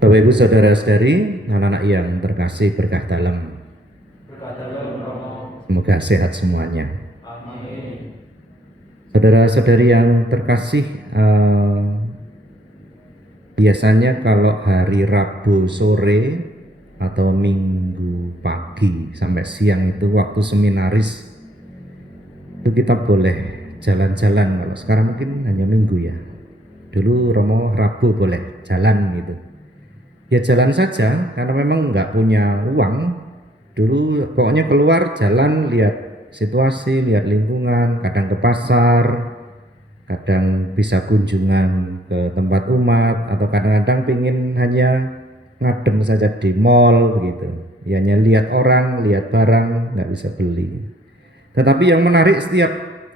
Bapak Ibu saudara-saudari, anak-anak yang terkasih berkah dalam, semoga sehat semuanya. Amin. Saudara-saudari yang terkasih, biasanya kalau hari Rabu sore atau Minggu pagi sampai siang itu waktu seminaris, itu kita boleh jalan-jalan. Kalau sekarang mungkin hanya Minggu ya. Dulu Romo Rabu boleh jalan gitu. Ya jalan saja karena memang nggak punya uang. Dulu pokoknya keluar jalan, lihat situasi, lihat lingkungan, kadang ke pasar, kadang bisa kunjungan ke tempat umat, atau kadang-kadang pingin hanya ngadem saja di mall begitu. Ya hanya lihat orang, lihat barang, nggak bisa beli. Tetapi yang menarik,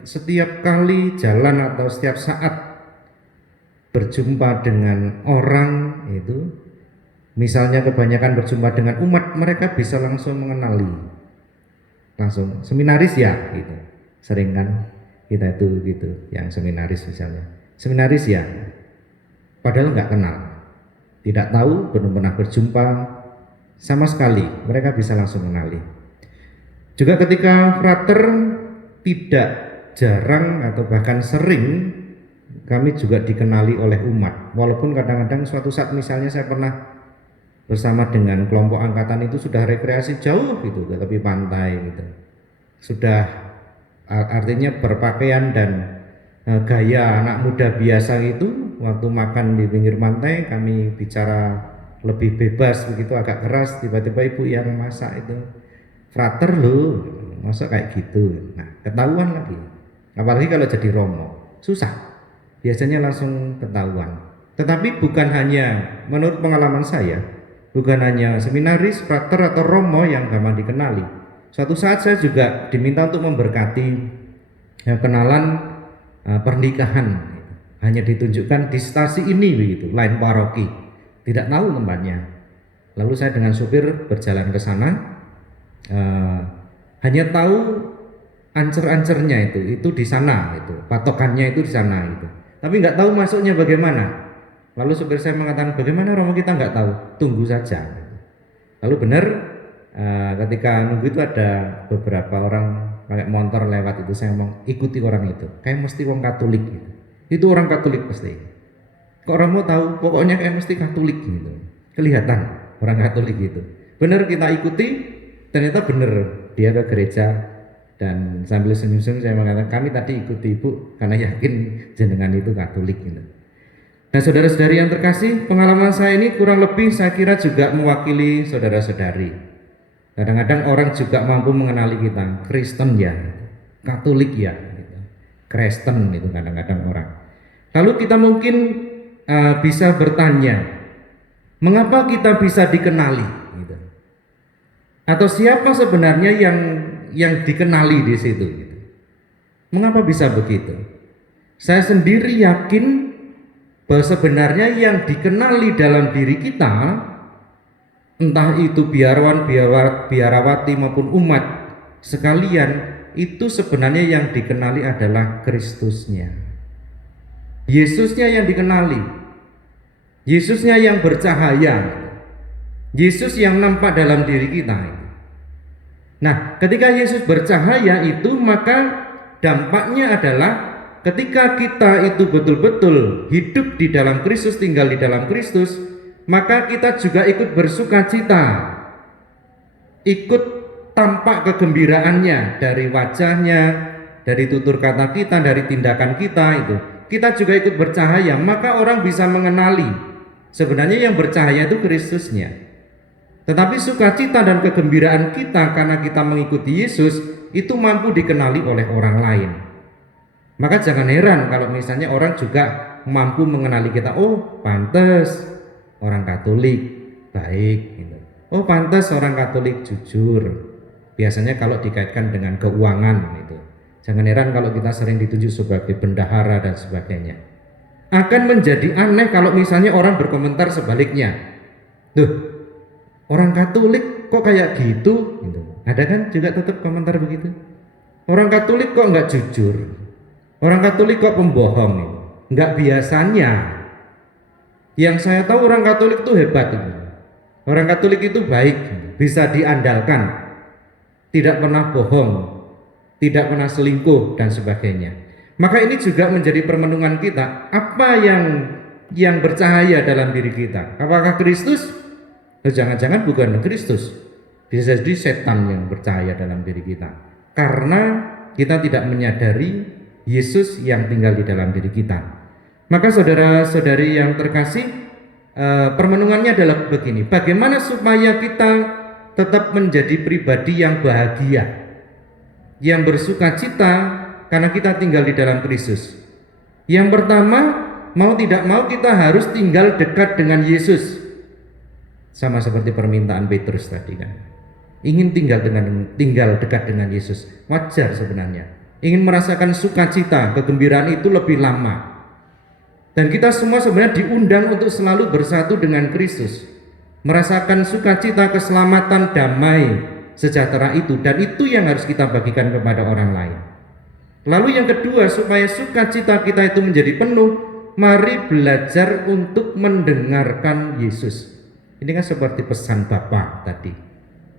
setiap kali jalan atau setiap saat berjumpa dengan orang itu, misalnya kebanyakan berjumpa dengan umat, mereka bisa langsung mengenali, langsung seminaris ya gitu. Sering kan kita itu gitu, yang seminaris misalnya, seminaris ya, padahal nggak kenal, tidak tahu, belum pernah berjumpa sama sekali, mereka bisa langsung mengenali. Juga ketika frater, tidak jarang atau bahkan sering kami juga dikenali oleh umat, walaupun kadang-kadang suatu saat misalnya saya pernah bersama dengan kelompok angkatan itu sudah rekreasi jauh gitu ke tepi pantai gitu, sudah artinya berpakaian dan gaya anak muda biasa itu. Waktu makan di pinggir pantai kami bicara lebih bebas begitu, agak keras, tiba-tiba ibu yang masak itu, frater loh, masak kayak gitu. Nah ketahuan lagi, apalagi kalau jadi romo susah, biasanya langsung ketahuan. Tetapi bukan hanya, menurut pengalaman saya, bukan hanya seminaris, frater atau romo yang gampang dikenali. Suatu saat saya juga diminta untuk memberkati kenalan pernikahan, hanya ditunjukkan di stasi ini begitu, lain paroki, tidak tahu tempatnya. Lalu saya dengan supir berjalan ke sana, hanya tahu ancer-ancernya itu di sana, itu patokannya itu di sana itu, tapi nggak tahu masuknya bagaimana. Lalu supir saya mengatakan, bagaimana Romo, kita nggak tahu, tunggu saja. Lalu benar, ketika nunggu itu ada beberapa orang pakai motor lewat, itu saya ngomong, ikuti orang itu, kayak mesti orang Katolik gitu. Itu orang Katolik pasti. Kok orang mau tahu? Pokoknya kayak mesti Katolik gitu. Kelihatan orang Katolik gitu. Benar, kita ikuti, ternyata benar dia ke gereja, dan sambil senyum-senyum saya mengatakan, kami tadi ikuti ibu karena yakin jenengan itu Katolik gitu. Nah saudara-saudari yang terkasih, pengalaman saya ini kurang lebih saya kira juga mewakili saudara-saudari. Kadang-kadang orang juga mampu mengenali kita, Kristen ya, Katolik ya, gitu. Kristen itu kadang-kadang orang. Lalu kita mungkin bisa bertanya, mengapa kita bisa dikenali? Gitu. Atau siapa sebenarnya yang dikenali di situ? Gitu. Mengapa bisa begitu? Saya sendiri yakin bahwa sebenarnya yang dikenali dalam diri kita, entah itu biarawan, biarawati maupun umat sekalian, itu sebenarnya yang dikenali adalah Kristusnya. Yesusnya yang dikenali, Yesusnya yang bercahaya, Yesus yang nampak dalam diri kita. Nah, ketika Yesus bercahaya itu, maka dampaknya adalah ketika kita itu betul-betul hidup di dalam Kristus, tinggal di dalam Kristus, maka kita juga ikut bersuka cita, ikut tampak kegembiraannya dari wajahnya, dari tutur kata kita, dari tindakan kita itu. Kita juga ikut bercahaya, maka orang bisa mengenali sebenarnya yang bercahaya itu Kristusnya. Tetapi sukacita dan kegembiraan kita karena kita mengikuti Yesus itu mampu dikenali oleh orang lain. Maka jangan heran kalau misalnya orang juga mampu mengenali kita, oh pantas orang Katolik baik gitu. Oh pantas orang Katolik jujur. Biasanya kalau dikaitkan dengan keuangan itu. Jangan heran kalau kita sering ditunjuk sebagai bendahara dan sebagainya. Akan menjadi aneh kalau misalnya orang berkomentar sebaliknya. Tuh, orang Katolik kok kayak gitu? Gitu. Ada kan juga tetap komentar begitu. Orang Katolik kok nggak jujur? Orang Katolik kok pembohong? Gitu. Nggak biasanya. Yang saya tahu orang Katolik itu hebat itu. Orang Katolik itu baik, bisa diandalkan, tidak pernah bohong, tidak pernah selingkuh dan sebagainya. Maka ini juga menjadi permenungan kita, apa yang bercahaya dalam diri kita. Apakah Kristus? Jangan-jangan bukan Kristus. Bisa jadi setan yang bercahaya dalam diri kita. Karena kita tidak menyadari Yesus yang tinggal di dalam diri kita. Maka saudara-saudari yang terkasih, permenungannya adalah begini. Bagaimana supaya kita tetap menjadi pribadi yang bahagia, yang bersuka cita karena kita tinggal di dalam Kristus. Yang pertama, mau tidak mau kita harus tinggal dekat dengan Yesus. Sama seperti permintaan Petrus tadi kan. Ingin tinggal dekat dengan Yesus. Wajar sebenarnya. Ingin merasakan sukacita, kegembiraan itu lebih lama. Dan kita semua sebenarnya diundang untuk selalu bersatu dengan Kristus. Merasakan sukacita, keselamatan, damai, sejahtera itu, dan itu yang harus kita bagikan kepada orang lain. Lalu yang kedua, supaya sukacita kita itu menjadi penuh, mari belajar untuk mendengarkan Yesus. Ini kan seperti pesan Bapa tadi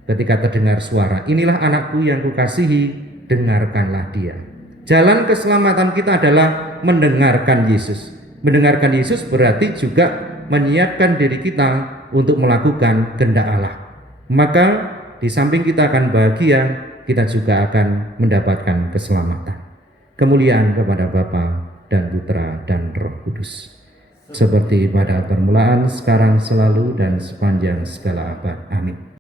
ketika terdengar suara, inilah anakku yang kukasihi, dengarkanlah dia. Jalan keselamatan kita adalah mendengarkan Yesus. Mendengarkan Yesus berarti juga menyiapkan diri kita untuk melakukan kehendak Allah. Maka di samping kita akan bahagia, kita juga akan mendapatkan keselamatan. Kemuliaan kepada Bapa dan Putra dan Roh Kudus. Seperti pada permulaan, sekarang, selalu, dan sepanjang segala abad. Amin.